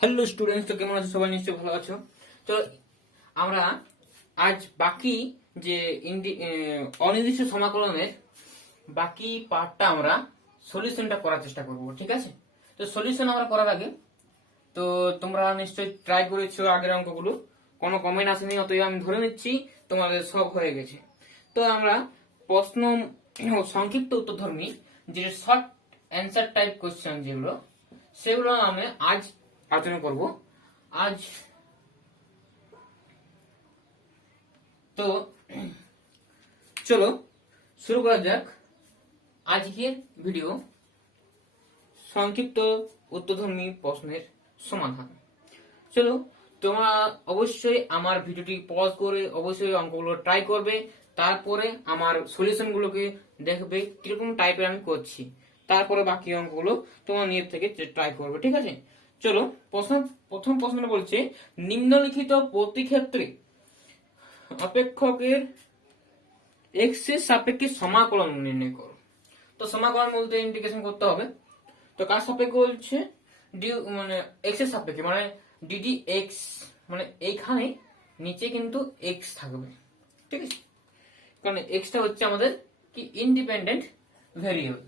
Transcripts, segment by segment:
Hello students, তো কেমন আছো? সবাই নিশ্চয়ই ভালো আছো। তো আমরা আজ বাকি যে অনির্দিষ্ট সমাকলনের বাকি পার্টটা আমরা সলিউশনটা করার চেষ্টা করব, ঠিক আছে? তো সলিউশন আমরা করার আগে তো তোমরা নিশ্চয়ই ট্রাই করেছো আগের অঙ্কগুলো, কোনো কমেন্ট আসেনি, অতএব আমি ধরে নিচ্ছি তোমাদের সব হয়ে গেছে। তো আমরা প্রশ্ন সংক্ষিপ্ত উত্তরধর্মী যে শর্ট অ্যান্সার টাইপ কোশ্চেন যেগুলো, সেগুলো আমি আজ আলোচনা করব। আজ তো চলো শুরু করা যাক আজকের ভিডিও, সংক্ষিপ্ত উত্তরধর্মী প্রশ্নের সমাধান। চলো, তোমরা অবশ্যই আমার ভিডিওটি পজ করে অবশ্যই অঙ্কগুলো ট্রাই করবে, তারপরে আমার সলিউশন গুলোকে দেখবে কিরকম টাইপের আমি করছি, তারপরে বাকি অঙ্কগুলো তোমার নিজের থেকে ট্রাই করবে, ঠিক আছে? চলো, প্রথম প্রশ্নটা বলছে নিম্নলিখিত প্রতি ক্ষেত্রে অপেক্ষকের এক্স এর সাপেক্ষে সমাকলন নির্ণয় করো। তো সমাকলন বলতে ইন্টিগ্রেশন করতে হবে। তো কার সাপেক্ষে বলছে? ডি মানে এক্স এর সাপেক্ষে, মানে ডিডি এক্স, মানে এইখানে নিচে কিন্তু এক্স থাকবে, ঠিক আছে? কারণ এক্সটা হচ্ছে আমাদের কি ইন্ডিপেন্ডেন্ট ভেরিয়েবল।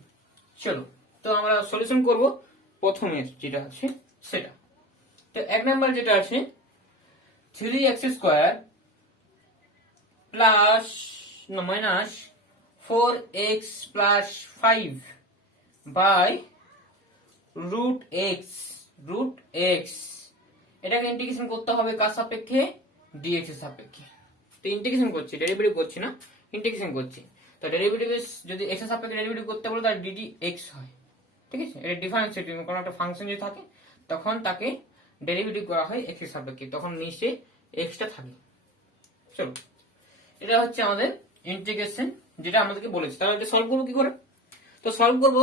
চলো, তো আমরা সলিউশন করব প্রথমের যেটা আছে সেটা। তো এক নাম্বার যেটা আছে 3x² plus minus 4x plus 5 by root x, এটাকে ইন্টিগ্রেশন করতে হবে কার সাপেক্ষে? ডিএক্স এর সাপেক্ষে। তো ইন্টিগ্রেশন করছি, ডেরিভেটিভ করছি না, ইন্টিগ্রেশন করছি। তো ডেরিভেটিভ যদি এক্স এর সাপেক্ষে ডেরিভেটিভ করতে বলে তার ডিডি এক্স হয়, ঠিক আছে? এটা ডিফারেন্সিয়েটিভ, কোনো একটা ফাংশন যদি থাকে তখন তাকে ডেরিভেটিভ করা হয় এক্স এর সাপেক্ষে, তখন নিচে এক্সটা থাকে। চলো, এটা হচ্ছে আমাদের ইন্টিগ্রেশন, যেটা আমাদেরকে বলেছে। তাহলে এটা সলভ করবো কি করে? তো সলভ করবো,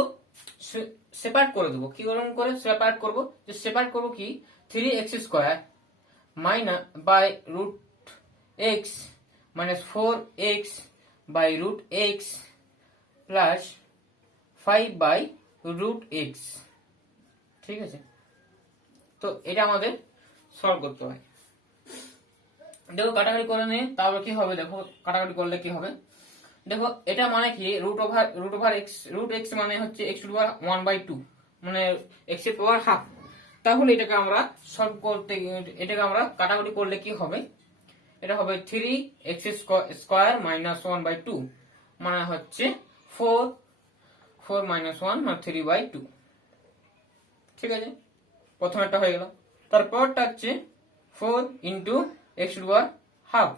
সেপারেট করে দেবো। কি করে সেপারেট করবো? যে সেপারেট করবো কি 3x² minus by root x minus 4x by root x plus 5 by root x, ঠিক আছে? তো এটা আমাদের সলভ করতে হয়। দেখো কাটাকাটি করে নে, তাহলে কি হবে? দেখো কাটাকাটি করলে কি হবে, দেখো এটা মানে কি রুট ওভার এক্স মানে হচ্ছে এক্স টু পাওয়ার 1/2, মানে এক্স এর পাওয়ার হাফ। তাহলে এটাকে আমরা সলভ করতে, এটাকে আমরা কাটাকাটি করলে কি হবে? এটা হবে 3x² মাইনাস 1/2, মানে হচ্ছে 4 মাইনাস 1 মানে 3/2, ঠিক আছে? প্রথম একটা হয়ে গেল। তারপরটা হচ্ছে 4 into x two power half,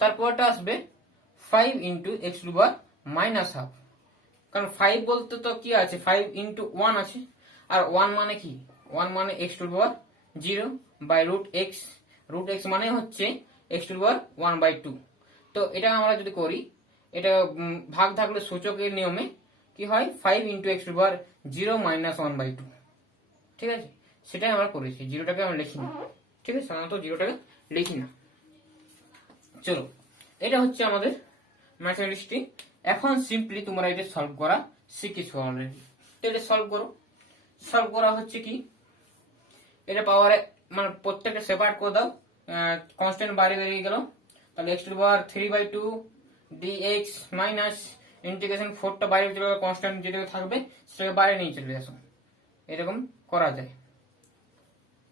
তারপরটা আসবে 5 into x two power minus half. কারণ 5 বলতে তো কি আছে, 5 ইন্টু 1 আছে, আর 1 মানে কি? 1 মানে x two power 0 by root x মানে হচ্ছে এক্স টু পাওয়ার 1/2। তো এটা আমরা যদি করি, এটা ভাগ থাকলে সূচকের নিয়মে কি হয়? 5 into x two power 0 minus 1/2, ঠিক আছে? সেটাই আমরা করেছি, জিরোটাকে আমরা লিখি না, ঠিক আছে? সাধারণত জিরোটাকে লিখি না। চলো, এটা হচ্ছে আমাদের ম্যাথমেটিক্সটি। এখন সিম্পলি তোমরা এটা সলভ করা শিখেছো অলরেডি। তো এটা সলভ করা হচ্ছে কি, এটা পাওয়ারে মানে প্রত্যেকটা সেপারেট করে দাও, কনস্ট্যান্ট বাইরে বেরিয়ে গেল। তাহলে এক্স টু পাওয়ার 3/2 ডিএক্স মাইনাস ইন্টিগ্রেশন 4টা বাইরে চলে গেল, কনস্ট্যান্ট যেটা থাকবে সেটাকে বাইরে নিয়ে চলে আসো, এরকম করা যায়।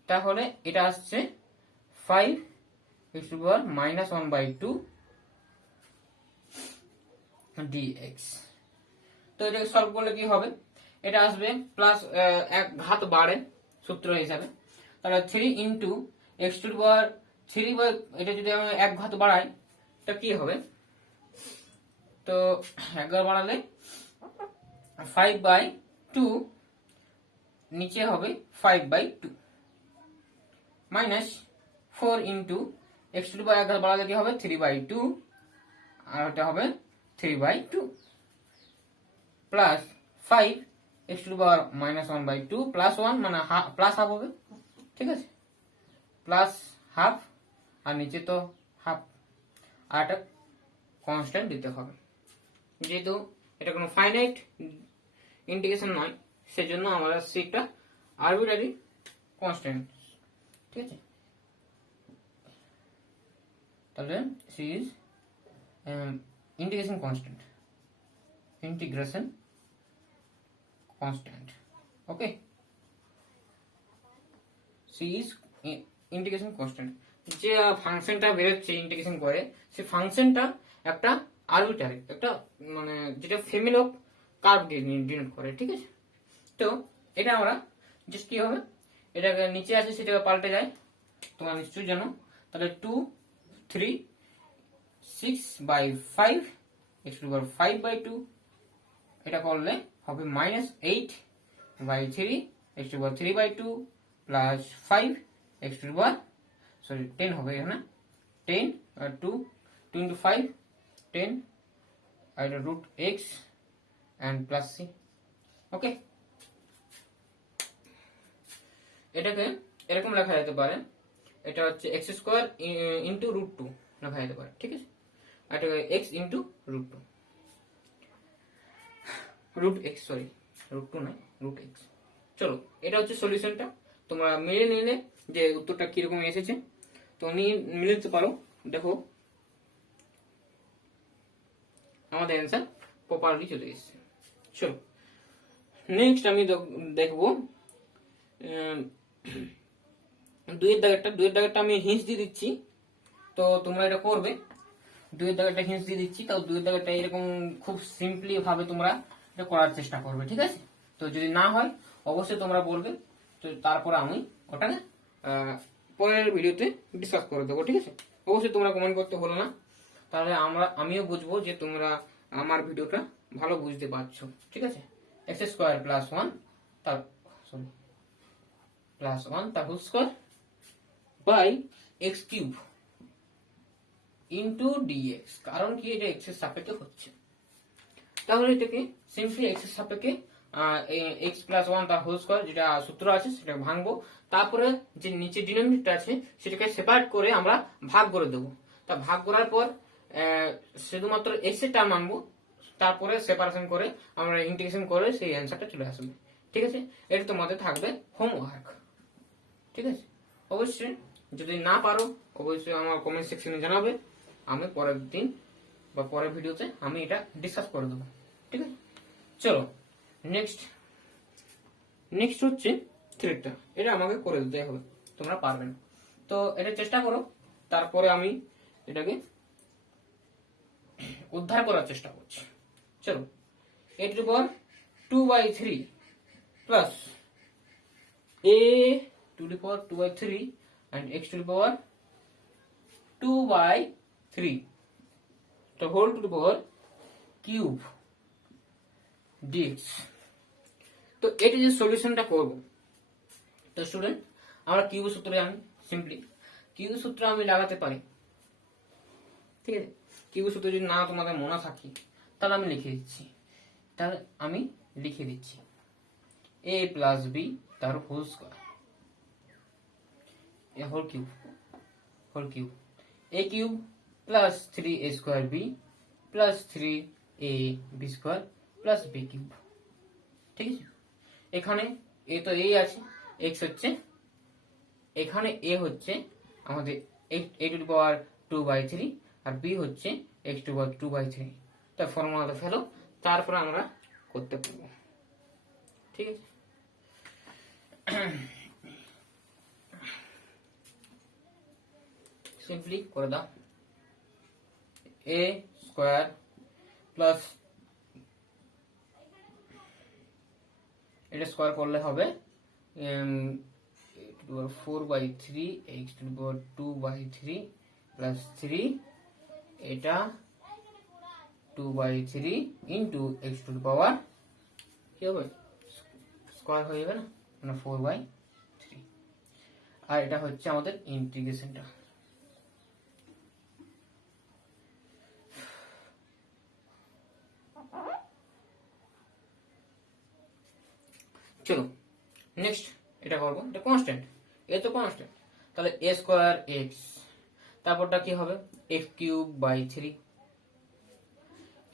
তাহলে এটা আসছে 5 x two power minus 1/2 dx। তো এটাকে সলভ করলে কি হবে? এটা আসবে প্লাস এক ঘাত বাড়ে সূত্র হিসাবে। তাহলে 3 into x two power 3 by, এটা যদি আমি এক ঘাত বাড়াই তা কি হবে? তো এক ঘাত বাড়ালে 5/2, নিচে হবে 5/2 মাইনাস 4 ইন্টু এক্স টু পাওয়ার এক ঘাত বাড়ালে কি হবে? 3/2, আর এটা হবে 3/2 plus 5 x two power minus 1/2 plus 1 মানে প্লাস হাফ হবে, ঠিক আছে? প্লাস হাফ, আর নিচে তো হাফ, আর একটা কনস্ট্যান্ট দিতে হবে। যেহেতু এটা কোনো ফাইনাইট ইন্টিগ্রেশন নয়, সেজন্য আমরা সিটা আরবিট্রারি কনস্ট্যান্ট, ঠিক আছে। তাহলে C is integration constant, integration constant, okay. C is integration constant. যে ফাংশনটা বেরোচ্ছে ইন্টিগ্রেশন করে, সেই ফাংশনটা একটা আরবিটারি, একটা মানে যেটা ফ্যামিলি অফ কার্ভ ডিনোট করে, ঠিক আছে। তো এটা আমরা জাস্ট কি হবে, এটাকে নিচে আছে সেটাকে পাল্টে যায়, তোমরা নিশ্চয়ই জানো। তাহলে 2 3 6/5 x⁵5/2, এটা করলে হবে -8/3 x⁵3/2 প্লাস 5 10 হবে এখানে, 10 আর 2 × 5 10 আর এটা √x and প্লাস c, ওকে। এটাকে এরকম লেখা যেতে পারে, এটা হচ্ছে x² × √2 লেখা যেতে পারে, ঠিক আছে। আর এটাকে x × √2, √x, সরি √2 নয়, √x। চলো, এটা হচ্ছে সলিউশনটা। তোমরা মিলে নিলে যে উত্তরটা কিরকম এসেছে, তো নিয়ে মিলে নিতে পারো। দেখো আমাদের অ্যান্সার প্রপারলি চলে এসেছে। চলো নেক্সট আমি দেখবো দুইয়ের দাগেরটা আমি হিন্স দিয়ে দিচ্ছি, তো তোমরা এটা করবে। দুইয়ের দাগেরটা হিন্স দিয়ে দিচ্ছি, তাও দুইয়ের দাগেরটা এরকম খুব সিম্পলি ভাবে তোমরা এটা করার চেষ্টা করবে, ঠিক আছে। তো যদি না হয় অবশ্যই তোমরা বলবে, তো তারপর আমি ওটাকে পরের ভিডিওতে ডিসকাস করে দেবো, ঠিক আছে। অবশ্যই তোমরা কমেন্ট করতে হলো না, তাহলে আমিও বুঝবো যে তোমরা আমার ভিডিওটা ভালো বুঝতে পারছো, ঠিক আছে। x² + 1 তার সরি +1 তার whole square by x³ into dx, কারণ কি এটা x এর সাপেক্ষে হচ্ছে। তাহলে এটাকে সিম্পলি x এর সাপেক্ষে x + 1 তার হোল স্কয়ার, যেটা সূত্র আছে সেটা ভাঙবো, তারপরে যে নিচে ডিনোমিনেটর আছে সেটাকে সেপারেট করে আমরা ভাগ করে দেবো। তা ভাগ করার পর শুধুমাত্র x এর টার্ম আনবো, তারপরে সেপারেশন করে আমরা ইন্টিগ্রেশন করে সেই অ্যান্সারটা চলে আসবে, ঠিক আছে। এটা তোমাদের থাকবে হোমওয়ার্ক, ঠিক আছে। অবশ্যই যদি না পারো অবশ্যই আমার কমেন্ট সেকশনে জানাবে, আমি পরের দিন বা পরের ভিডিওতে আমি এটা ডিসকাস করে দেবো, ঠিক আছে। চলো নেক্সট হচ্ছে থ্রেডটা, এটা আমাকে করে দিতে হবে, তোমরা পারবে না, তো এটা চেষ্টা করো। তারপরে আমি এটাকে উদ্ধার করার চেষ্টা করছি। চলো, a⁴ plus a⁴ and x⁴2/3 the whole to the power cube dx। তো এটা যে সলিউশনটা করব, তো স্টুডেন্ট আমরা কিউব সূত্র জানি, সিম্পলি কিউব সূত্র আমি লাগাতে পারি, ঠিক আছে। কিউব সূত্র যদি না তোমাদের মনে থাকে তাহলে আমি লিখে দিচ্ছি, a + b তার whole square whole cube a³ + 3a² b + 3ab² + b³, ঠিক আছে। এখানে a তো a আছে, x হচ্ছে এখানে a হচ্ছে আমাদের a⁴2/3 আর b হচ্ছে x⁴2/3, তার ফর্মুলাটা ফেলো, তারপর আমরা করতে পারবো, ঠিক আছে। সিম্পলি করে দাও, a² প্লাস এটা স্কয়ার করলে হবে 4/3 x⁴2/3 প্লাস 3 এটা 2/3 ইন্টু x⁴ কি হবে স্কয়ার হয়ে যাবে না, মানে 4/3, আর এটা হচ্ছে আমাদের ইন্টিগ্রেশনটা। চলো নেক্সট এটা করবো, এটা কনস্ট্যান্ট, এ তো কনস্ট্যান্ট, তাহলে a²x, তারপরটা কি হবে x³/3,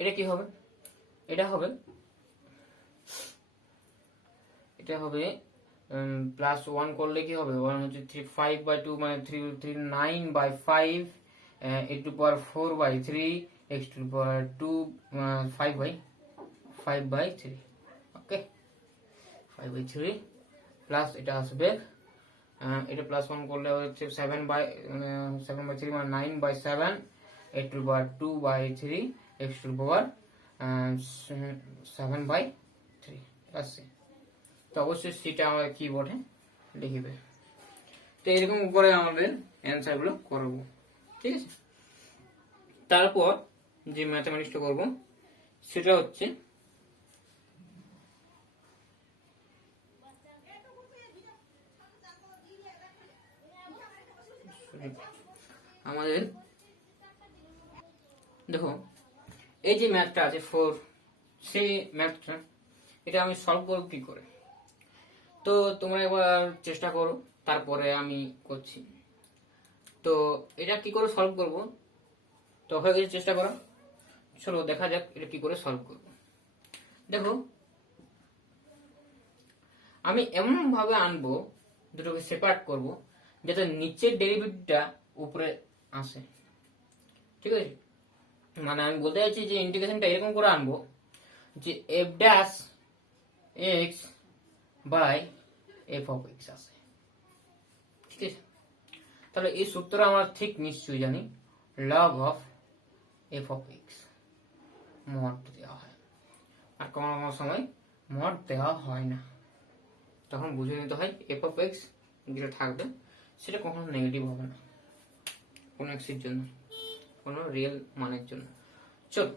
এটা কি হবে, এটা হবে প্লাস 1 করলে কি হবে, 1 হচ্ছে 5/2 মানে 9/5 x টু পাওয়ার 4/3 x টু পাওয়ার 2 5/3 ওকে 5/3 প্লাস এটা আসবে এটা প্লাস 1 করলে হচ্ছে 7/3 মানে 9/7 x টু পাওয়ার 2/3 x টু পাওয়ার 7/3 আছে। তো অবশ্যই সেটা আমাদের কিবোর্ডে লিখবে। তো এরকম করে আমাদের অ্যান্সার গুলো করবো, ঠিক আছে। তারপর যে ম্যাথমেটিক্সটা করব সেটা হচ্ছে আমাদের দেখো এই যে ম্যাথটা আছে 4, সেই ম্যাথটা এটা আমি সলভ করব কি করে। তো তোমরা একবার চেষ্টা করো, তারপরে আমি করছি। তো এটা কি করে সলভ করব, তো হয়ে গেছে, চেষ্টা করো। চলো দেখা যাক এটা কি করে সলভ করব। দেখো আমি এমন ভাবে আনবো, দুটোকে সেপারেট করব যাতে নিচের ডেরিভেটিভটা উপরে আসে, ঠিক আছে। মানে আমি বলতে চাইছি যে ইন্টিগ্রেশনটা এরকম করে আনবো যে f dash x by f of x আসে, ঠিক আছে। তাহলে এই সূত্র আমরা ঠিক নিশ্চয়ই জানি, log of f of x mod দেওয়া হয়, আর কোনো কোনো সময় মড দেওয়া হয় না, তখন বুঝে নিতে হয় f অফ x যেটা থাকবে সেটা কখনো নেগেটিভ হবে না কোনো x এর জন্য, কোনো রিয়েল মানের জন্য। চলো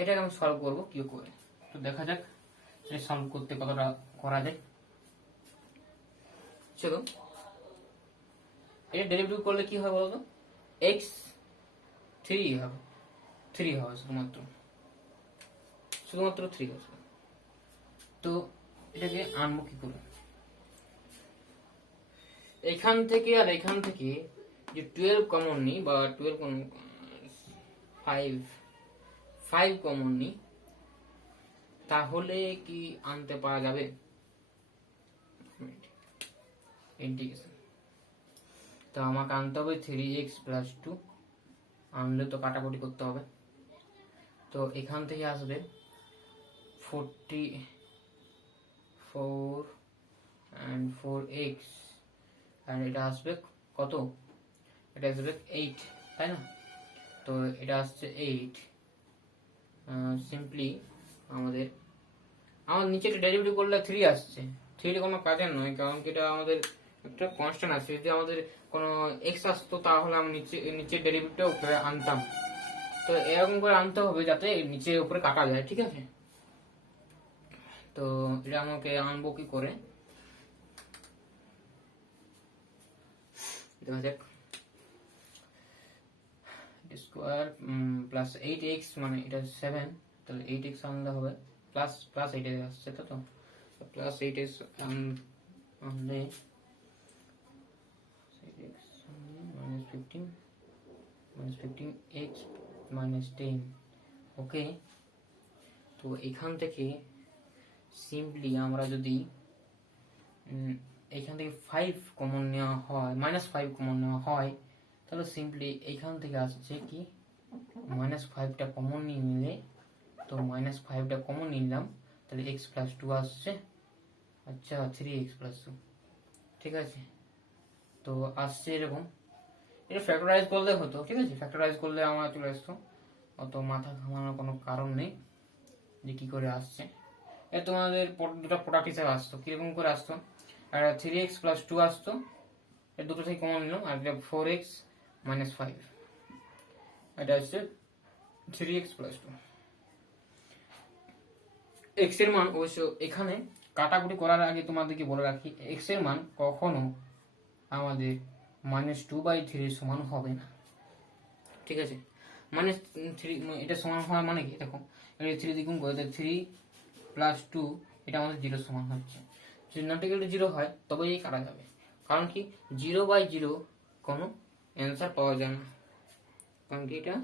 এটাকে আমি সলভ করবো কি করে, তো দেখা যাক এটা সলভ করতে কতটা করা যায়। চলো এটা ডেরিভেটিভ করলে কি হয় বলতো, x 3 হবে, 3 হবে শুধুমাত্র 3 হবে। তো এটাকে আনবো কি করে, এখান থেকে আর এখান থেকে যে 12 কমন নিই, বা 12 কমন 5 কমন নিই, তাহলে কি আনতে পারা যাবে ইন্টিগ্রেশন। তো আমাকে আনতে হবে 3x + 2, আনলে তো কাটাকুটি করতে হবে। তো এখান থেকে আসবে 44 and 4x, আর এটা আসবে কত, এটা আসবে 8, তাই না। তো এটা আসছে 8, সিম্পলি আমাদের নিচে ডেরিভেটিভ করলে 3 আসছে, 3 কোনো কাজের নয়, কারণ কি এটা আমাদের একটা কনস্ট্যান্ট আছে। যদি আমাদের কোনো এক্স আসতো তাহলে আমি নিচের ডেরিভেটিভটা উপরে আনতাম। তো এরকম করে আনতে হবে যাতে নিচে উপরে কাটা যায়, ঠিক আছে। তো এটা আমাকে আনবো কি করে দেখা যাক, স্কোয়ার প্লাস 8x মানে এটা 7, তাহলে 8x আনলে হবে প্লাস 8 আসছে, তো প্লাস 8x আনলে -15x -10, ওকে। তো এখান থেকে সিম্পলি আমরা যদি এখান থেকে 5 কমন নেওয়া হয়, -5 কমন নেওয়া হয়, তাহলে সিম্পলি এখান থেকে আসছে কি -5টা কমন নিয়ে নিলে, তো -5টা কমন নিলাম, তাহলে x + 2 আসছে, আচ্ছা 3x + 2, ঠিক আছে। তো আসছে এরকম, এটা ফ্যাক্টরাইজ করলে হতো, ঠিক আছে। ফ্যাক্টরাইজ করলে আমার চলে আসতো, অত মাথা ঘামানোর কোনো কারণ নেই যে কি করে আসছে। এ তোমাদের দুটো প্রোডাক্ট হিসেবে আসতো, কিরকম করে আসতো, আর 3x + 2 আসতো, এর দুটো থেকে কমন নিলাম, আর এটা 4x - 5, এটা হচ্ছে 3x + 2। x এর মান অবশ্য এখানে কাটাকুটি করার আগে তোমাদেরকে বলে রাখি, x এর মান কখনো আমাদের -2/3 সমান হবে না, ঠিক আছে। -3 এটা সমান হওয়ার মানে কি, দেখো এটা 3 দ্বিগুণ করে 3 + 2, এটা আমাদের 0 সমান হচ্ছে। যদি নট ইকুয়াল টু 0 হয় তবেই কাটা যাবে, কারণ কি 0/0 কোনো অ্যান্সার পাওয়া যায় না, কারণ কি এটা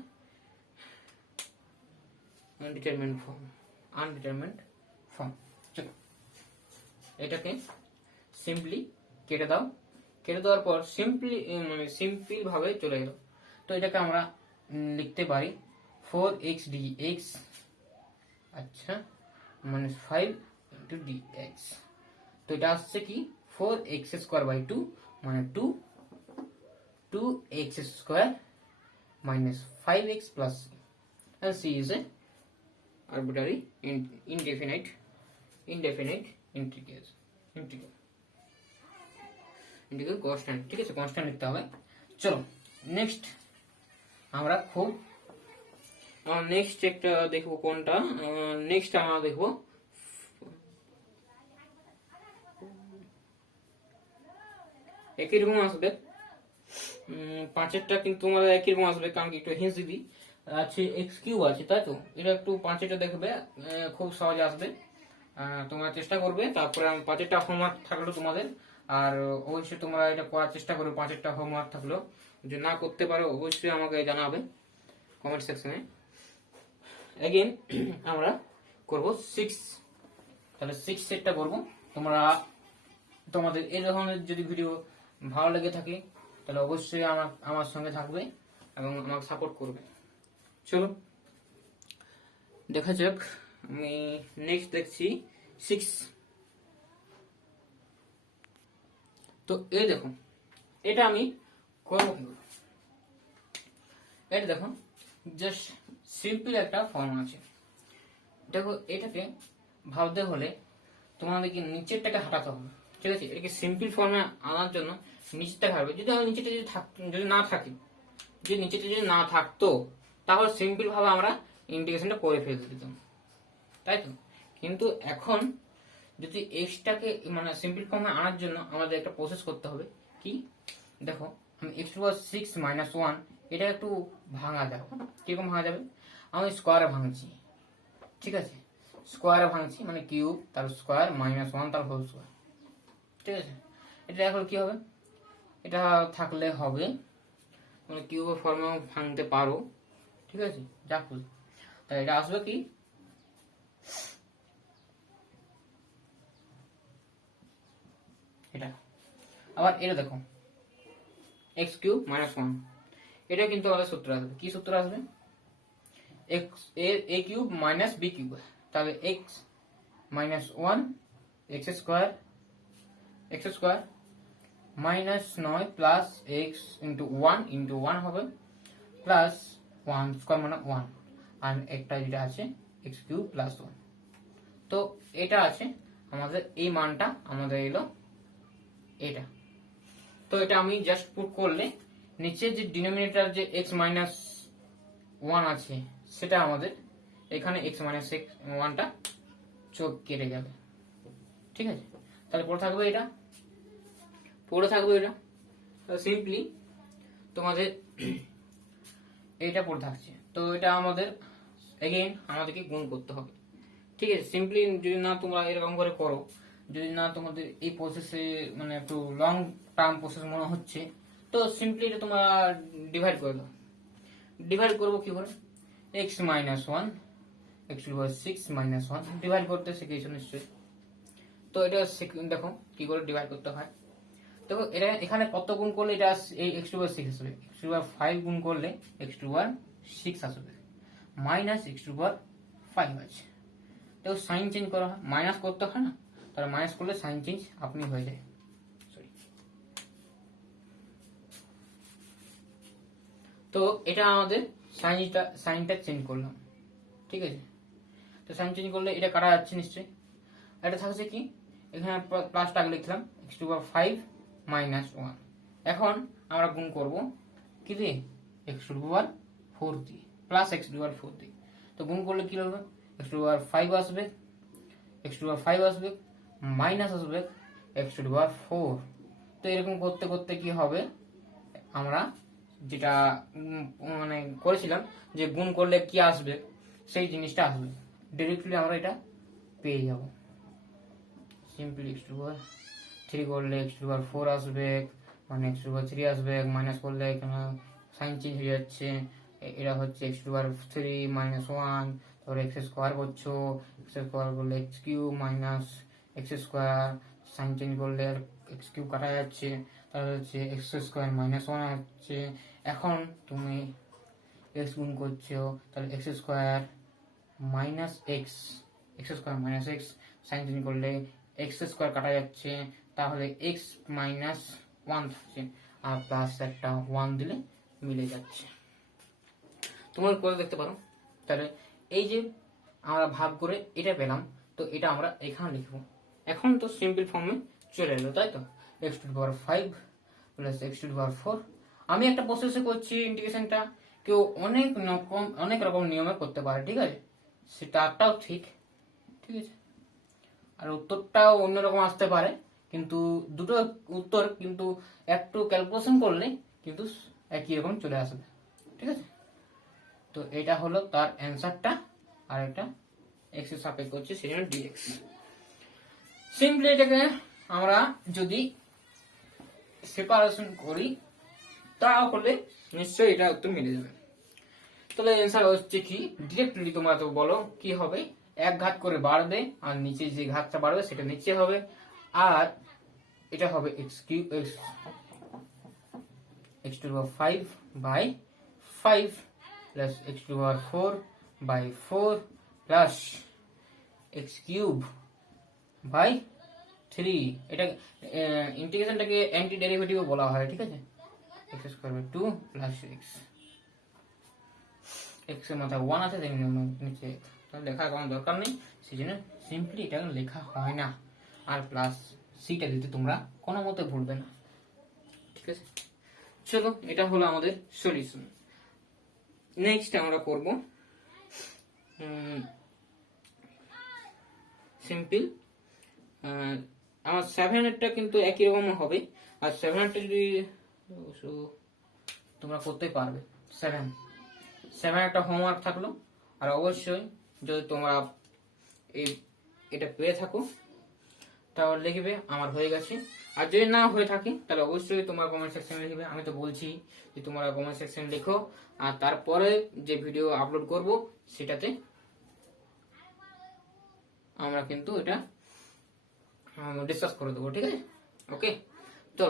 আনডিটারমিনেড ফর্ম। চলো এটাকে সিম্পলি কেটে দাও, কেটে দেওয়ার পর সিম্পলি মানে সিম্পল ভাবে চলে গেল। তো এটাকে আমরা লিখতে পারি 4x dx, আচ্ছা, মানে 5 ইন্টু dx। তো এটা আসছে কি 4x²/2 মানে 2x square minus 5x plus c, and c is a arbitrary indefinite integral constant, ঠিক আছে, কনস্ট্যান্ট লিখতে হবে। চলো নেক্সট আমরা নেক্সট একটা দেখবো, কোনটা নেক্সট আমরা দেখবো একই রকম আসবে, পাঁচেরটা কিন্তু তোমাদের একই রকম আসবে, কারণ কি একটু হিন্স দিবি আছে x³ আছে, তাই তো এটা একটু পাঁচেরটা দেখবে খুব সহজে আসবে, তোমরা চেষ্টা করবে। তারপরে পাঁচেরটা হোমওয়ার্ক থাকলো তোমাদের, আর অবশ্যই তোমরা এটা করার চেষ্টা করবে। পাঁচেরটা হোমওয়ার্ক থাকলো, যদি না করতে পারো অবশ্যই আমাকে জানাবে কমেন্ট সেকশনে। এগেইন আমরা করব 6, তাহলে 6 সেটটা করবো। তোমরা তোমাদের এই ধরনের যদি ভিডিও ভালো লেগে থাকে তাহলে অবশ্যই আমার সঙ্গে থাকবে এবং আমাকে সাপোর্ট করবে। চলো দেখা যাক, আমি নেক্সট দেখছি 6। তো এই দেখো, এটা আমি করবো কি, এটা দেখো জাস্ট সিম্পল একটা ফর্ম আছে। দেখো এটাকে ভাবতে হলে তোমাদেরকে নিচেরটাকে হাঁটাতে হবে, ঠিক আছে। এটাকে সিম্পল ফর্মে আনার জন্য নিচেরটাকে হাঁটবে। যদি আমার নিচেরটা যদি না থাকে, যদি নিচেরটা যদি না থাকতো তাহলে সিম্পল ভাবে আমরা ইন্টিগ্রেশনটা করে ফেলতে দিতাম, তাই তো। কিন্তু এখন যদি এক্সটাকে মানে সিম্পল ফর্মে আনার জন্য আমাদের একটা প্রসেস করতে হবে। কি দেখো, আমি x⁻6 - 1 এটা একটু ভাঙা যাবে। কিরকম ভাঙা যাবে, আমি স্কোয়ারে ভাঙছি, ঠিক আছে, স্কোয়ারে ভাঙছি মানে কিউব তার স্কোয়ার -1 তার হোল স্কোয়ার, ঠিক আছে। এটা এখন কি হবে, এটা থাকলে হবে মানে কিউবের ফর্মেও ভাঙতে পারো, ঠিক আছে, যা খুশি। তাই এটা আসবে কি এটা। আবার এটা দেখো x³ - 1, এটা কিন্তু আমাদের সূত্র আসবে। কি সূত্র আসবে, a³ - b³, তাহলে x - 1 x² -9 plus x into 1 হবে প্লাস 1 স্কোয়ার মানে 1, আর একটা যেটা আছে x³ + 1। তো এটা আছে আমাদের, এই মানটা আমাদের এলো এটা। তো এটা আমি জাস্ট পুট করলে নিচে যে ডিনোমিনেটর যে x-1 আছে সেটা আমাদের এখানে x-1টা চোখ কেটে যাবে, ঠিক আছে। তাহলে পড়ে থাকবে এটা, সিম্পলি তোমাদের এটা পড়ে থাকছে। তো এটা আমাদের এগেইন আমাদেরকে গুণ করতে হবে, ঠিক আছে। সিম্পলি যদি না তোমরা এরকম করে করো, যদি না তোমাদের এই প্রসেসে মানে একটু লং টার্ম প্রসেস মনে হচ্ছে, তো সিম্পলি এটা তোমরা ডিভাইড করে দাও। ডিভাইড করবো কি করে, x-1 x⁻6 - 1 ডিভাইড করতে শিখেছো নিশ্চয়ই। তো এটা দেখো কি করে ডিভাইড করতে হয়। দেখো এটা এখানে কত গুণ করলে এটা এই x⁻6 আসবে, x⁻5 গুণ করলে x⁻6 আসবে, মাইনাস x⁻5 আছে। দেখো সাইন চেঞ্জ করা হয়, মাইনাস করতে হয় না, তাহলে মাইনাস করলে সাইন চেঞ্জ আপনি হয়ে যায়। তো এটা আমাদের সাইনটা চেঞ্জ করলাম, ঠিক আছে। তো সাইন চেঞ্জ করলে এটা কাটা যাচ্ছে নিশ্চয়ই। এটা থাকছে কি, এখানে প্লাসটা আগে লিখলাম x⁻5 - 1। এখন আমরা গুণ করব কি দিয়ে, x⁻4 দিয়ে প্লাস x⁻4 দিয়ে। তো গুণ করলে কি হবে, x⁻5 আসবে, মাইনাস আসবে x⁻4। তো এরকম করতে করতে কি হবে, আমরা যেটা মানে করেছিলাম যে গুণ করলে কি আসবে সেই জিনিসটা আসবে, ডিরেক্টলি আমরা এটা পেয়ে যাব। সিম্পলি x⁻3 করলে x⁻4 আসবে, মানে x⁻3 আসবে, মাইনাস করলে এখানে সাইন চেঞ্জ হয়ে যাচ্ছে, এটা হচ্ছে x⁻3 - 1, তারপরে x² করছো, x² করলে x³ - x², সাইন চেঞ্জ করলে এক্স কিউব কাটা যাচ্ছে, তাহলে হচ্ছে এক্স স্কোয়ার মাইনাস ওয়ান হচ্ছে। এখন তুমি এক্স গুণ করছো, তাহলে x square minus x, x square minus x sine change করলে এক্স স্কোয়ার কাটা যাচ্ছে, তাহলে এক্স মাইনাস ওয়ান থাকছে, আর প্লাস একটা ওয়ান দিলে মিলে যাচ্ছে। তোমরা করে দেখতে পারো। তাহলে এই যে আমরা ভাগ করে এটা পেলাম, তো এটা আমরা এখানে লিখবো। এখন তো সিম্পল ফর্মে চলে এলো, তাই তো? X to the power 5 plus x to the power 4। আমি একটা প্রসেসে করছি ইন্টিগ্রেশনটা, কেউ অনেক রকম নিয়মে করতে পারে, ঠিক আছে? সেটাও ঠিক, ঠিক আছে? আর উত্তরটাও অন্যরকম আসতে পারে, কিন্তু দুটো উত্তর কিন্তু একটু ক্যালকুলেশন করলে কিন্তু একই রকম চলে আসবে, ঠিক আছে? তো এটা হলো তার অ্যান্সারটা, আর এটা এক্স এর সাপেক্ষে করছে, সেই জন্য ডিএক্স। সিম্পলি এটাকে আমরা যদি সেপারেশন করি তাহলে নিশ্চয়ই এটা উত্তর মিলে যাবে। তাহলে অ্যান্সার হচ্ছে কি, ডিরেক্টলি তোমরা তো বলো কি হবে, এক ঘাত করে বাড়বে, আর নিচে যে ঘাতটা বাড়বে সেটা নিচে হবে, আর এটা হবে x cube x to the power 5 by 5 plus x to the power 4 by 4 plus x cube by 3। এটা ইন্টিগ্রেশনটাকে অ্যান্টি ডেরিভেটিভ বলা হয়, ঠিক আছে? X square by 2 plus x, x এর মাথায় 1 আছে, নিচে তাহলে লেখার কোনো দরকার নেই, সেই জন্য সিম্পলি এটা লেখা হয় না। আর প্লাস সিটা দিতে তোমরা কোনো মতে ভুলবে না, ঠিক আছে? চলো, এটা হলো আমাদের সলিউশন। নেক্সট আমরা করব সিম্পল। আমার 7-এরটা কিন্তু একই রকম হবে, আর 7-এরটা যদি তোমরা করতে পারবে। 7 একটা হোমওয়ার্ক থাকলো, আর অবশ্যই যদি তোমরা এটা পেয়ে থাকো তাহলে লিখবে আমার হয়ে গেছে, আর যদি না হয়ে থাকে তাহলে অবশ্যই তোমার কমেন্ট সেকশনে লিখবে। আমি তো বলছি যে তোমরা কমেন্ট সেকশনে লিখো, আর তারপরে যে ভিডিও আপলোড করব সেটাতে আমরা কিন্তু এটা ডিসকাস করে দেবো, ঠিক আছে? ওকে, তো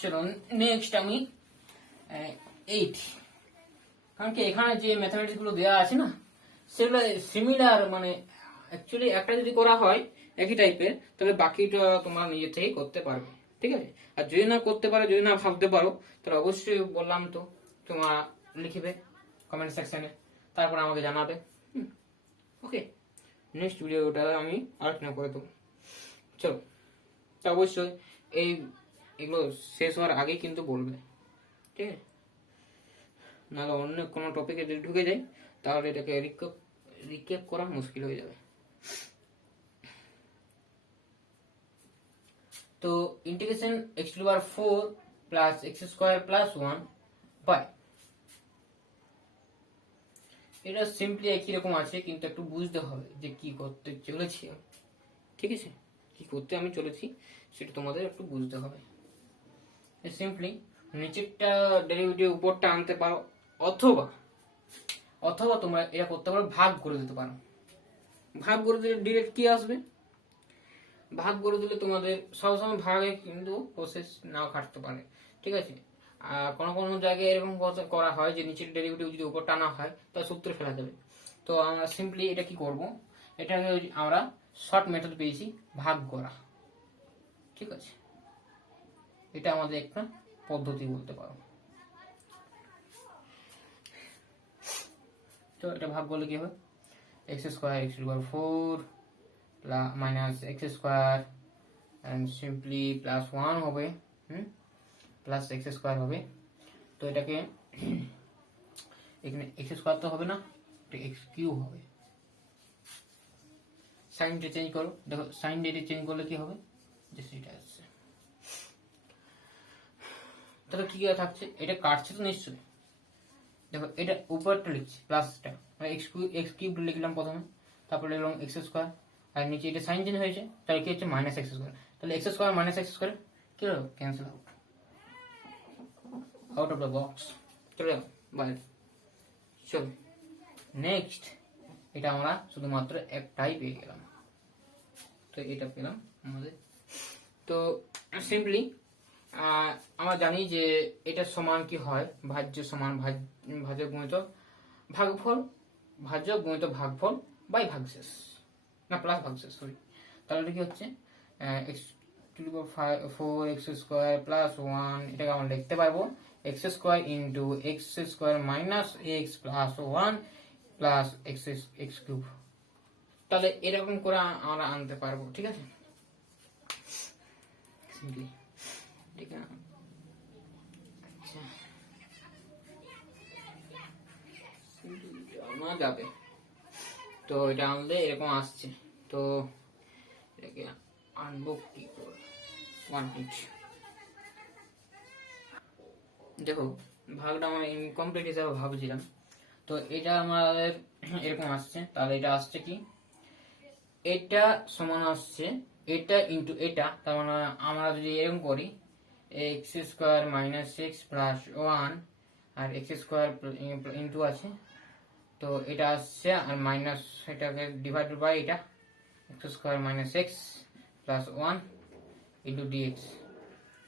চলো নেক্সট আমি 8, কারণ কি এখানে যে ম্যাথমেটিক্স গুলো দেওয়া আছে না, সেগুলো সিমিলার, মানে অ্যাকচুয়ালি একটা যদি করা হয় একই টাইপের, তবে বাকিটা তোমরা নিজে থেকেই করতে পারবে, ঠিক আছে? আর যদি না করতে পারো, যদি না ভাবতে পারো, তাহলে অবশ্যই বললাম তো তোমরা লিখবে কমেন্ট সেকশনে, তারপর আমাকে জানাবে। ওকে, নেক্সট ভিডিওটা আমি আলোচনা করে দেবো। চলো, তা অবশ্যই এগুলো শেষ হওয়ার আগেই কিন্তু বলবে, ঠিক আছে? নাহলে অন্য কোনো টপিকে যদি ঢুকে যায় তাহলে এটাকে রিক্যাপ করা মুশকিল হয়ে যাবে। তো integration x to the power 4 plus x square plus 1 by, এটা সিম্পলি একই রকম আছে, কিন্তু একটু বুঝতে হবে যে কি করতে চলেছি, ঠিক আছে? কি করতে আমি চলেছি সেটা তোমাদের একটু বুঝতে হবে। সিম্পলি নিচেরটা ডেরিভেটিভ উপরটা আনতে পারো, অথবা তোমরা এটা করতে পারো, ভাগ করে দিতে পারো। ভাগ করে দিলে ডিরেক্ট কি আসবে, ভাগ করে দিলে তোমাদের সবসময় ভাগে কিন্তু প্রসেস নাও খাটতে পারে, ঠিক আছে? কোনো কোনো জায়গায় এরকম করা হয় যে নিচের ডেরিভেটিভ যদি উপর টানা হয় তাহলে সূত্রে ফেলা যাবে। তো আমরা সিম্পলি এটা কি করব, এটাকে আমরা শর্ট মেথড পেয়েছি, ভাগ করা, ঠিক আছে? এটা আমাদের একটা পদ্ধতি বলতে পারো। তো এটা ভাগ করলে কি হবে, x square x to the power 4 minus x square and simply plus 1 হবে, প্লাস এক্স স্কোয়ার হবে। তো এটাকে এখানে এক্স স্কোয়ার তো হবে না, এটা এক্স কিউব হবে। সাইনটা চেঞ্জ করো, দেখো সাইন ডেটা চেঞ্জ করলে কি হবে, যে সেটা আসছে। তাহলে কি থাকছে, এটা কাটছে তো নিশ্চয়ই। দেখো এটা উপরটা লিখছি প্লাসটা, এক্স কিউব লিখলাম প্রথমে, তারপরে লিখলাম এক্স স্কোয়ার, আর নিচে এটা সাইন চেঞ্জ হয়েছে, তাহলে কি হচ্ছে মাইনাস এক্স স্কোয়ার। তাহলে x square minus x square কি হলো, cancel out of the box, চলে যাও বাইরে। চলো নেক্সট, এটা আমরা শুধুমাত্র একটাই পেয়ে গেলাম, তো এটা পেলাম আমাদের। তো সিম্পলি আমরা জানি যে এটা সমান কি হয়, ভাজ্য সমান ভাজ্য গুণিত ভাগফল, ভাজ্য গুণিত ভাগফল বাই ভাগশেষ, না প্লাস ভাগশেষ, সরি। তাহলে এটা কি হচ্ছে x to the power 4x square plus 1, এটাকে আমরা লিখতে পারবো x square into x square minus x plus 1 plus x cube. তাহলে এরকম করে আমরা আনতে পারবো, ঠিক আছে, সিম্পলি, ঠিক আছে। আচ্ছা, আমার যাবে, তো এটা আনলে এরকম আসছে, তো এটাকে আনবো কি করে, 1 মিনিট। দেখো ভাগটা আমরা ইনকমপ্লিট হিসাবে ভাবছিলাম, তো এটা আমাদের এরকম আসছে, তাহলে এটা আসছে কি, এটা সমান আসছে এটা ইন্টু এটা, তার মানে আমরা যদি এরকম করি x square minus x plus 1 আর এক্স স্কোয়ার ইন্টু আছে, তো এটা আসছে আর মাইনাস এটাকে ডিভাইডেড বাই এটা x square minus x plus 1 into dx.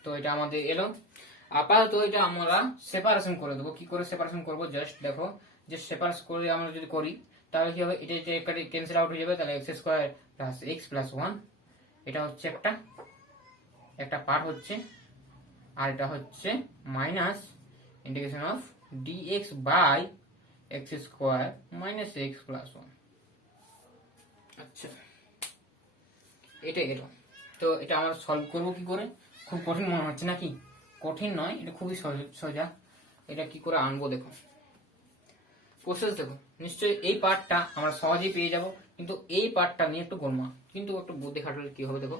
তো এটা আমাদের এলো। আপাতত এটা আমরা সেপারেশন করে দেবো। কি করে সেপারেশন করবো, জাস্ট দেখো, যে সেপারেশন করে আমরা যদি করি তাহলে কি হবে, এটা ক্যান্সেল আউট হয়ে যাবে, তাহলে x square plus x plus 1, এটা হচ্ছে একটা পার্ট হচ্ছে, আর এটা হচ্ছে minus integration of dx by x square minus x plus 1। আচ্ছা, এটা এলো। তো এটা আমরা সলভ করবো কি করে, খুব কঠিন মনে হচ্ছে নাকি? কঠিন নয়, এটা খুবই সোজা। এটা কি করে আনবো দেখো, প্রসেস দেখো, নিশ্চয়ই এই পার্টটা আমরা সহজেই পেয়ে যাব, কিন্তু এই পার্টটা নিয়ে একটু গোলমাল, কিন্তু একটু বুদ্ধি খাটালে কি হবে দেখো,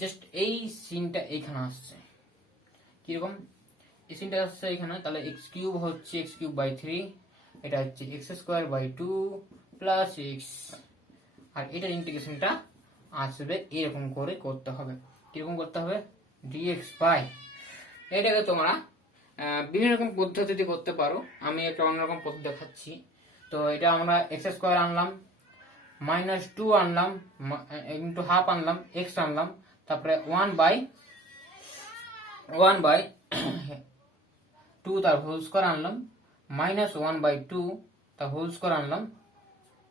জাস্ট এই সিনটা এইখানে আসছে, কিরকম এই সিনটা আসছে এখানে, তাহলে এক্স কিউব হচ্ছে এক্স কিউব বাই 3, এটা হচ্ছে X square by 2 plus X, আর এটার ইন্টিগ্রেশনটা আসবে এরকম করে করতে হবে। কিরকম করতে হবে, ডিএক্স বাই, এটাকে তোমরা বিভিন্ন রকম পদ্ধতিতে করতে পারো, আমি একটা অন্যরকম পদ্ধতি দেখাচ্ছি। তো এটা আমরা এক্স স্কোয়ার আনলাম, মাইনাস 2 আনলাম, ইন্টু হাফ আনলাম, এক্স আনলাম, তারপরে 1 বাই 2 তার হোল স্কোয়ার আনলাম, মাইনাস 1 বাই 2 তার হোল স্কোয়ার আনলাম,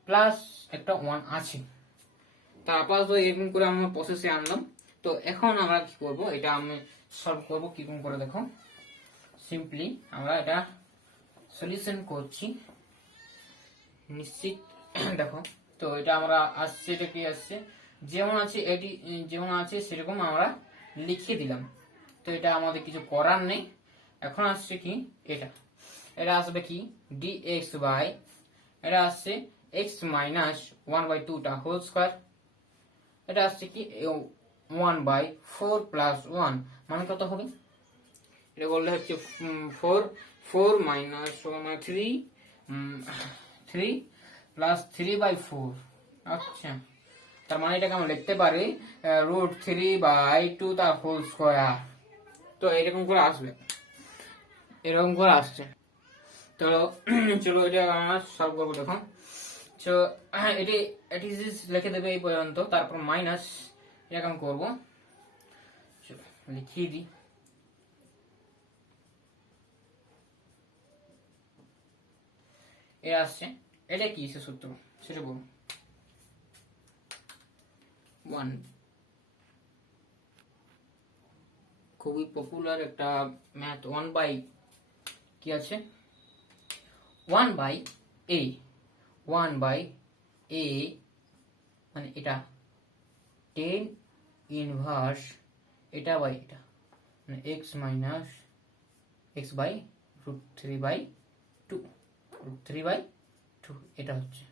প্লাস একটা 1 আছে। তার আপাতত এরকম করে আমরা প্রসেসে আনলাম। তো এখন আমরা কি করব, এটা আমি সলভ করব কিরকম করে দেখো, সিম্পলি আমরা এটা সলিউশন করছি নিশ্চিত। দেখো, তো এটা আমরা আসছে, এটা কি আসছে, যেমন আছে এটি যেমন আছে সেরকম আমরা লিখে দিলাম। তো এটা আমাদের কিছু করার নেই। এখন আসছে কি, এটা আসবে কি dx বাই, এটা আসছে x মাইনাস 1 বাই 2 টা হোল স্কোয়ার, এটা আসছে কি 1 বাই 4 প্লাস 1, মানে কত হবে, এটা বললে হচ্ছে 4 মাইনাস 3 প্লাস 3 বাই 4। আচ্ছা, তার মানে এটাকে আমরা লিখতে পারি √3 বাই 2 তার হোল স্কোয়ার। তো এরকম করে আসবে, এরকম করে আসছে। তো চলো এটা আমরা সলভ করবো। দেখো, তো এটি লিখে দেবে এই পর্যন্ত, তারপর মাইনাস এরকম করবো, চলো লিখিয়ে দিই। এ আসছে, এটা কি সূত্র সেটা বলুন। 1 খুবই পপুলার একটা ম্যাথ, 1 বাই কি আছে, 1 বাই a, 1 বাই a মানে এটা 10 ইনভার্স এটা বাই এটা, মানে x minus x by √3 by 2, √3 by 2 এটা হচ্ছে,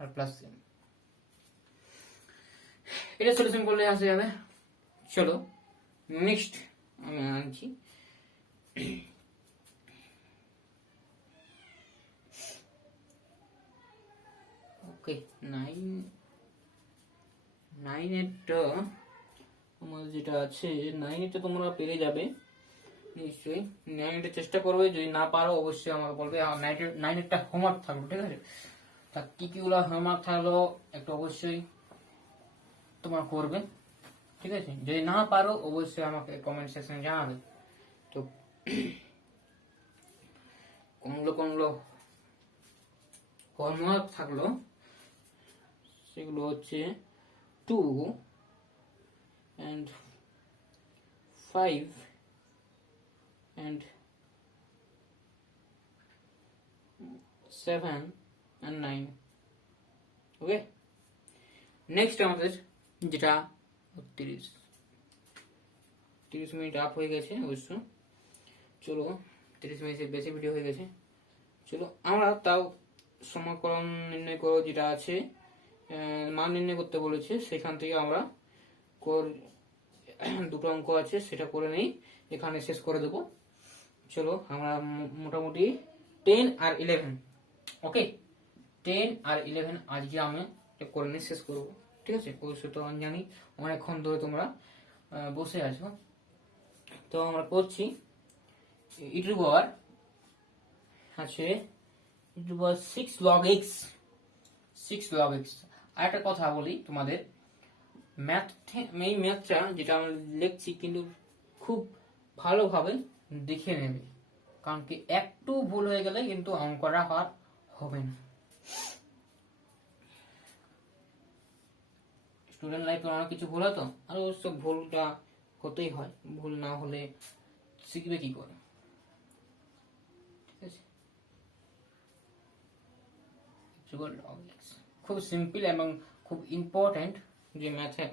আর প্লাস এটা সলিউশন করলে আসে যাবে। চলো নেক্সট আমি আনছি, ওকে 9 এরটা আমার যেটা আছে, 9 এটা তোমরা পেরে যাবে নিশ্চয়ই। 9 এটা চেষ্টা করবে, যদি না পারো অবশ্যই আমাকে বলবে। আর 9 এরটা হোমওয়ার্ক থাকলো, ঠিক আছে, তা কি কিগুলো হোমওয়ার্ক থাকলো একটু অবশ্যই তোমরা করবে। ঠিক আছে, যদি না পারো অবশ্যই আমাকে কমেন্ট সেকশনে জানাবে। তো কোনগুলো হোমওয়ার্ক থাকলো সেগুলো হচ্ছে 2 and 5 and 7 and 9। Okay, next আমাদের যেটা 30 মিনিট আপ হয়ে গেছে অবশ্য। চলো 30 মিনিটের বেশি ভিডিও হয়ে গেছে। চলো আমরা তাও সমীকরণ নির্ণয় করো, যেটা আছে মান নির্ণয় করতে বলেছে, সেখান থেকে আমরা দুটো অঙ্ক আছে সেটা করে নেই, এখানে শেষ করে দেবো। চলো আমরা মোটামুটি 10 আর 11, ওকে 10 আর 11 আজকে আমি করে নিয়ে শেষ করবো। ঠিক আছে, অবশ্যই তো আমি জানি অনেকক্ষণ ধরে তোমরা বসে আছো। তো আমরা করছি ই টু পাওয়ার আছে 6 log x, 6 log x। আর একটা কথা বলি তোমাদের, এই ম্যাথটা যেটা আমরা লিখছি কিন্তু খুব ভালোভাবে দেখে নেবে, কারণ কি একটু ভুল হয়ে গেলে কিন্তু অঙ্কটা আর হবে না। স্টুডেন্ট লাইফে অনেক কিছু ভুল হয় তো, আর অবশ্য ভুলটা হতেই হয়, ভুল না হলে শিখবে কি করে। ঠিক আছে, খুব সিম্পল এবং খুব ইম্পর্টেন্ট যে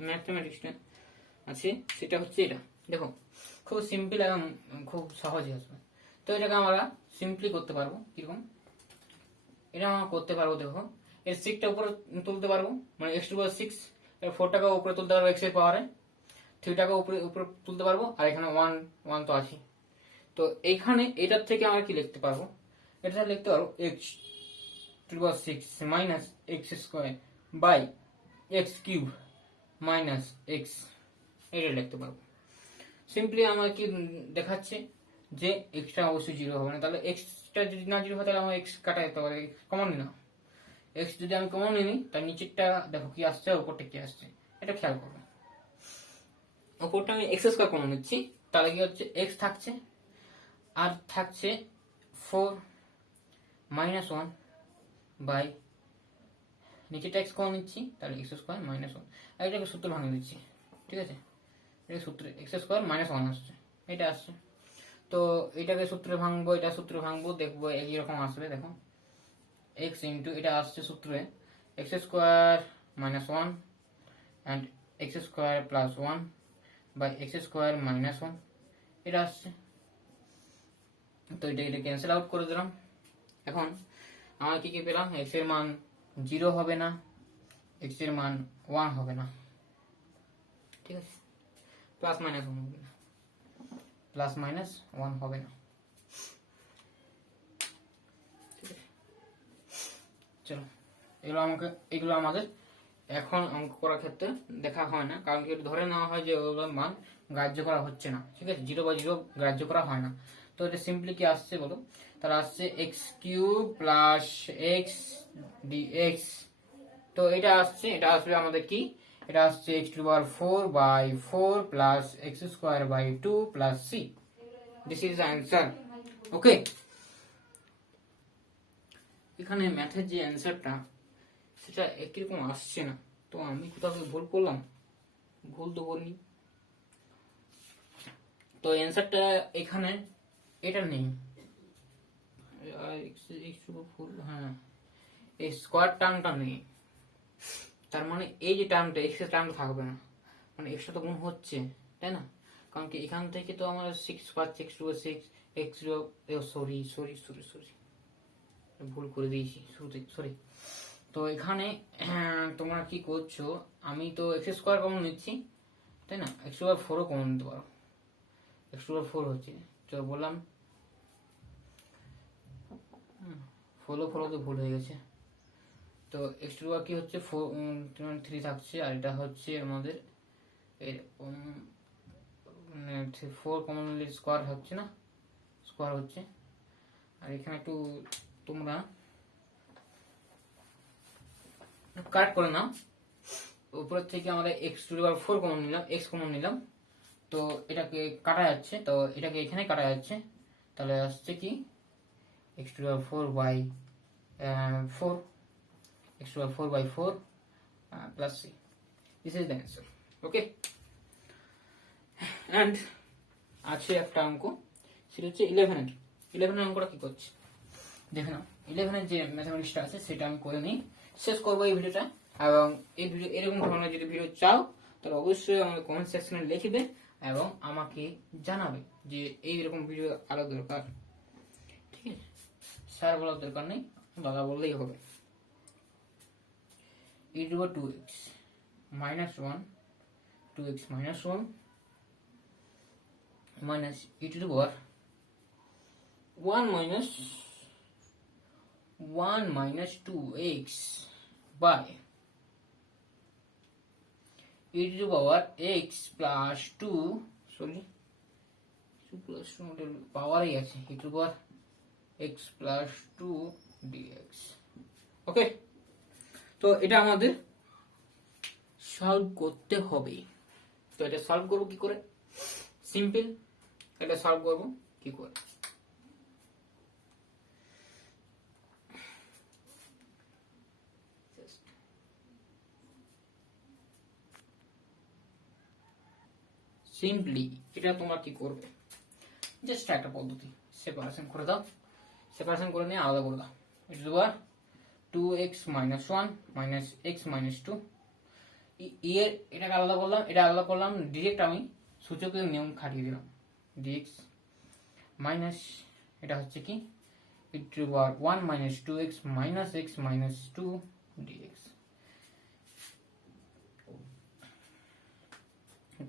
ম্যাথমেটিক্সটা আছে সেটা হচ্ছে এটা। দেখো খুব সিম্পল এবং খুব সহজে আসবে। তো এটাকে আমরা সিম্পলি করতে পারবো কিরকম, এটা আমরা করতে পারবো। দেখো এর 6টা উপরে তুলতে পারবো, মানে x টু পাওয়ার 6, এর 4টাকে উপরে তুলতে পারবো x এর পাওয়ারে, 3টাকে উপরে উপরে তুলতে পারবো, আর এখানে 1 তো আছে। তো এইখানে এটার থেকে আমরা কি লিখতে পারবো, এটা লিখতে পারবো x to the power 6 minus x square by x cube minus x, এটা লিখতে পারবো। সিম্পলি আমার কি দেখাচ্ছে যে এক্সটা অবশ্যই 0 হবে না, তাহলে এক্সটা যদি না 0 হয় তাহলে আমার এক্স কাটা যেতে পারে, কমন নিই না। এক্স যদি আমি কমন নিই তার নিচেরটা দেখো কি আসছে, উপরটা কি আসছে, এটা খেয়াল করো। উপরটা আমি এক্স স্কোয়ার কমন নিচ্ছি, তাহলে কি হচ্ছে এক্স থাকছে, আর থাকছে 4 মাইনাস 1 বাই নিচেটা এক্স কমন নিচ্ছি, তাহলে এক্স স্কোয়ার মাইনাস 1, আর এটাকে সূত্র ভাঙিয়ে দিচ্ছি। ঠিক আছে, এটা সূত্রে এক্স স্কোয়ার মাইনাস 1 আসছে, এটা আসছে। তো এটাকে সূত্রে ভাঙবো, এটা সূত্রে ভাঙবো, দেখবো একই রকম আসবে। দেখো এক্স ইন্টু এটা আসছে সূত্রে x square minus 1 and x square plus 1 by x square minus 1, এটা আসছে। তো এটা ক্যান্সেল আউট করে দিলাম। এখন আমার কি পেলাম, এক্স এর মান 0 হবে না, এক্স এর মান 1 হবে না। ঠিক আছে, প্লাস মাইনাস 1 হবে না, প্লাস মাইনাস 1 হবে না। চলো এগুলো আমাদের এখন অঙ্ক করার ক্ষেত্রে দেখা হয় না, কারণ কি ধরে নেওয়া হয় যে ওগুলোর মান গ্রাহ্য করা হচ্ছে না। ঠিক আছে, 0 বা 0 গ্রাহ্য করা হয় না। তো এটা সিম্পলি কি আসছে বলো, তাহলে আসছে x cube plus x dx. তো এটা আসছে, এটা আসবে আমাদের কি, এটা আসছে x two power 4 by 4 plus x square by 2 plus c. This is the answer. Okay, এখানে ম্যাথের যে অ্যান্সারটা সেটা একই রকম আসছে না, তো আমি কোথাও ভুল করলাম, ভুল তো বলিনি। তো অ্যান্সারটা এখানে এটা নেই, হ্যাঁ এই স্কোয়ার টার্মটা নেই, তার মানে এই যে টার্মটা এক্স এর টার্মটা থাকবে না, মানে এক্সটা তো গুণ হচ্ছে, তাই না? কারণ কি এখান থেকে তো আমরা 6 পাচ্ছি, x টু 6 x সরি ভুল করে দিয়েছি শুরুতে, সরি। তো এখানে তোমরা কি করছো, আমি তো এক্স স্কোয়ার কমন নিচ্ছি, তাই না? এক্স টু পাওয়ার 4ও কমন নিতে পারো, এক্স টু পাওয়ার 4 হচ্ছে, তো বললাম 4 তো ভুল হয়ে গেছে। তো এক্স টু পাওয়ার কি হচ্ছে 3 থাকছে, আর এটা হচ্ছে আমাদের 4 কমন নিলে স্কোয়ার হচ্ছে না, স্কোয়ার হচ্ছে। আর এখানে একটু তোমরা কাট করে নাও, উপর থেকে আমরা x to the power 4 common নিলাম, এক্স কমন নিলাম, তো এটাকে কাটা যাচ্ছে, তো এটাকে এখানে কাটা যাচ্ছে, তাহলে আসছে কি x to the power 4 by 4, x to the 4 by 4 plus c. This is the answer. Okay. And আছে একটা অঙ্ক, সেটা হচ্ছে 11 এর অঙ্কটা কি করছে দেখে নাও। 11 এর যে ম্যাথমেটিক্সটা আছে সেটা আমি করে নিই, শেষ করবো এই ভিডিওটা। এবং এই ভিডিও এরকম ধরনের যদি ভিডিও চাও তাহলে অবশ্যই আমাকে কমেন্ট সেকশনে লিখবে এবং আমাকে জানাবে যে এইরকম ভিডিও আরো দরকার। ঠিক আছে, স্যার বলার দরকার নেই, দাদা বললেই হবে। e to the power 2x minus 1, 2x minus 1 minus e to the power 1 minus 2x by e to the power x plus 2, sorry 2 plus 2 power e to the power x plus 2 dx. ওকে, তো এটা আমাদের solve করতে হবে। তো এটা solve করব কি করে? সিম্পল, এটা সলভ করব কি করে? সিম্পলি এটা তোমরা কি করবে, জাস্ট একটা পদ্ধতি, সেপারেশন করে দাও, সেপারেশন করে নিয়ে আলাদা করে দাও। এটা 2x minus 1 minus x minus 2, এর এটাকে আলাদা করলাম, এটা আলাদা করলাম, ডিরেক্ট আমি সূচকের নিয়ম খাটিয়ে দিলাম, dx মাইনাস এটা হচ্ছে কি e to the power 1 minus 2x minus x minus 2 dx।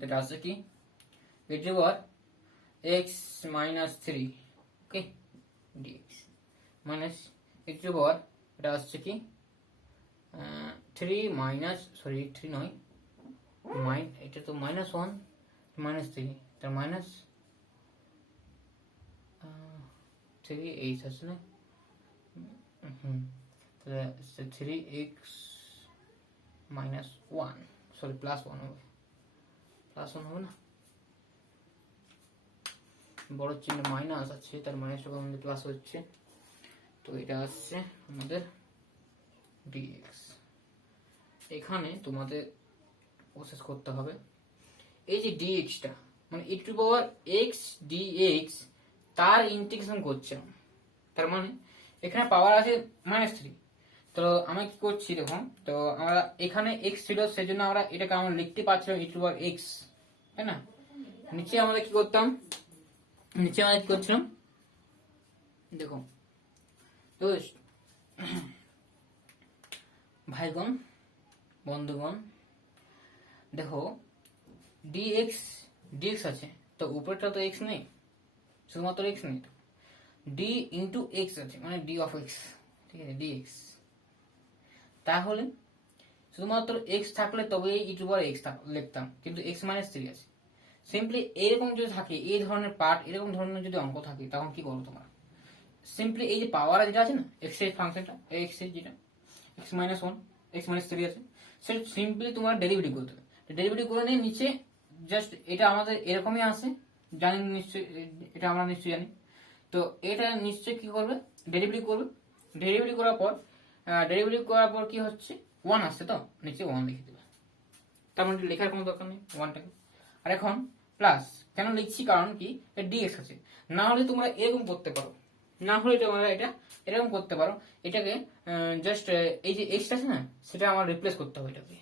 এটা আছে কি e to the power x minus 3, okay, dx minus e to the power এটা আসছে কি 3 মাইনাস, সরি 3 নয়, এটা তো মাইনাস 1 মাইনাস 3, তার মাইনাস 3 এইচ আছে না, তাহলে 3x মাইনাস 1, সরি প্লাস 1 হবে, প্লাস 1 হবে না, বড় চিহ্ন মাইনাস আছে, তার মাইনাস আমাদের প্লাস হচ্ছে, তো এটা আসছে আমাদের dx। এখানে তোমাদের প্রসেস করতে হবে এই যে dx-টা মানে e to the power x dx তার ইন্টিগ্রেশন করছিলাম, তার মানে এখানে পাওয়ার আছে -3, তো আমি কি করছি দেখো, তো আমরা এখানে x ছিল সেজন্য আমরা এটাকে আমরা লিখতে পারছিলাম e to the power x, তাই না? নিচে আমরা কি করতাম, নিচে আমরা কি করছিলাম দেখো, তো ভাইগণ বন্ধুগণ দেখো, dx আছে, তো উপরেটা তো x নেই, শুধুমাত্র x নেই, তো d ইন্টু x আছে, মানে d অফ x, ঠিক আছে, dx, তাহলে শুধুমাত্র x থাকলে তবে e টু পাওয়ার x লিখতাম, কিন্তু x মাইনাস 3 আছে। সিম্পলি এরকম যদি থাকে, এই ধরনের পার্ট, এরকম ধরনের যদি অঙ্ক থাকে, তখন কি করবো তোমরা? সিম্পলি এই যে পাওয়ার যেটা আছে না, x এর ফাংশনটা, x এর যেটা x মাইনাস 1, x মাইনাস 3 আছে, সেটা সিম্পলি তোমার ডেরিভেটিভ করতে হবে। ডেরিভেটিভ করে নিয়ে নিচে জাস্ট এটা আমাদের এরকমই আসে, জানি নিশ্চয়ই, এটা আমরা নিশ্চয়ই জানি, তো এটা নিশ্চয়ই কি করবে, ডেরিভেটিভ করবে, ডেরিভেটিভ করার পর কি হচ্ছে 1 আসছে, তো নিচে 1 লিখে দেবে, তার মানে লেখার কোনো দরকার নেই 1টাকে। আর এখন প্লাস কেন লিখছি, কারণ কি dx আছে, না হলে তোমরা এরকম করতে পারো, না হলে তোমরা এটা এরকম করতে পারো, এটাকে জাস্ট এই যে x আছে না, সেটা আমার রিপ্লেস করতে হবে এটাকে,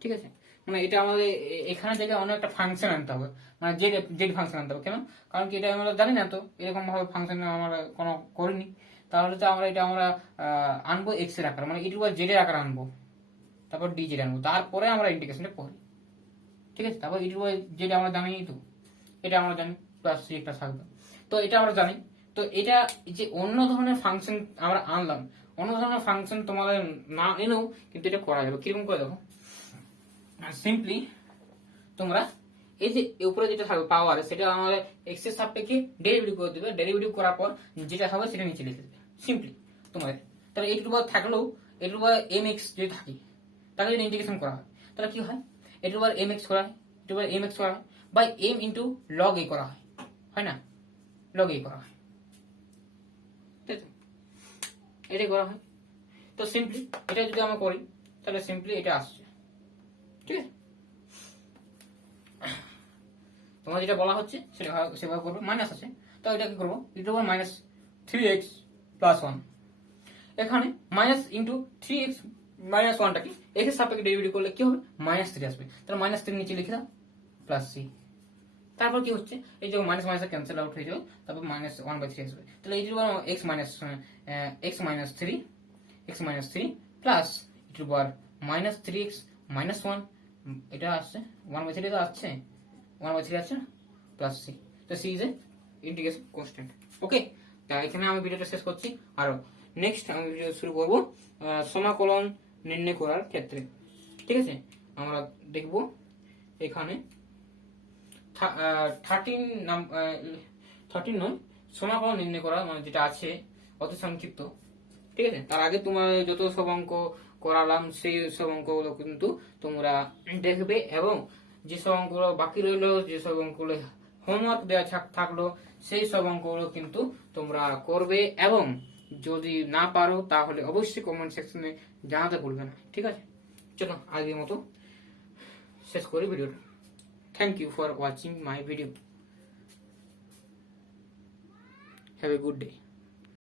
ঠিক আছে, মানে এটা আমাদের এখানে থেকে অন্য একটা ফাংশন আনতে হবে, মানে জেড ফাংশন আনতে হবে। কেন? কারণ কি এটা আমরা জানি না, তো এরকম ভাবে ফাংশন আমরা কোনো করিনি, তাহলে তো আমরা এটা আনবো এক্স এর আকার, মানে ইটু বা জেড এর আকার আনবো, তারপর ডি জেড আনবো, তারপরে আমরা ইন্টিগ্রেশনটা করি, ঠিক আছে। তারপর ইটু বা জেড আমরা জানি, তো এটা আমরা জানি, প্লাস সি একটা থাকবে, তো এটা আমরা জানি। তো এটা যে অন্য ধরনের ফাংশন আমরা আনলাম, অন্য ধরনের ফাংশন তোমাদের না এনেও কিন্তু এটা করা যাবে। কিরকম করে দেখো, সিম্পলি তোমরা এই যে উপরে যেটা থাকবে পাওয়ার, সেটা আমাদের এক্স এর সাপেক্ষে ডেরিভেটিভ করে দেবে, ডেরিভেটিভ করার পর যেটা হবে সেটা নিচে লিখে দেবে সিম্পলি তোমাদের। তাহলে এইটুকু থাকলেও এইটুকু এম এক্স যদি থাকে, তাকে যদি ইন্টিগ্রেশন করা হয় তাহলে কি হয়, এ টু পাওয়ার এম এক্স করা হয়, এ টু পাওয়ার এম এক্স করা হয় বাই এম ইন্টু লগ এ করা হয়, হয় না, লগ এ করা হয়, তাই তো, এটাই করা হয়। তো সিম্পলি এটা যদি আমরা করি তাহলে সিম্পলি এটা আসছে, ঠিক আছে। তোমার যেটা বলা হচ্ছে সেটা সেভাবে করবে, মাইনাস আছে তো এটা কি করবো, e two power minus 3x plus 1, এখানে মাইনাস ইন্টু 3x মাইনাস 1টাকে এক্স এর সাপেক্ষে ডেরিভেটিভ করলে কি হবে, -3 আসবে, তাহলে -3 নিচে লিখে দাও প্লাস সি, তারপর কি হচ্ছে এই যে মাইনাস মাইনাস ক্যান্সেল আউট হয়ে যাবে, তারপর -1/3 আসবে, তাহলে এই যে x minus 3 plus e two power -3x minus 1, এটা আসছে 1/3, তো আসছে 1/3 আসছে না, প্লাস সি, তো c is a integration constant. Okay, তা এখানে আমি ভিডিওটা শেষ করছি, আর নেক্সট আমি ভিডিও শুরু করব সমাকলন নির্ণয় করার ক্ষেত্রে, ঠিক আছে। আমরা দেখব এখানে 13 নয়, সমাকলন নির্ণয় করা মানে যেটা আছে অতি সংক্ষিপ্ত, ঠিক আছে। তার আগে তোমার যত সব অঙ্ক করালাম সেই সব অঙ্কগুলো কিন্তু তোমরা দেখবে, এবং যেসব অঙ্কগুলো বাকি রইলো, যেসব অঙ্কগুলো হোমওয়ার্ক দেওয়া থাকলো সেই সব অঙ্কগুলো কিন্তু তোমরা করবে, এবং যদি না পারো তাহলে অবশ্যই কমেন্ট সেকশনে জানাতে ভুলবে না, ঠিক আছে। চলো আগের মতো শেষ করি ভিডিওটা। Thank you for watching my video, have a good day.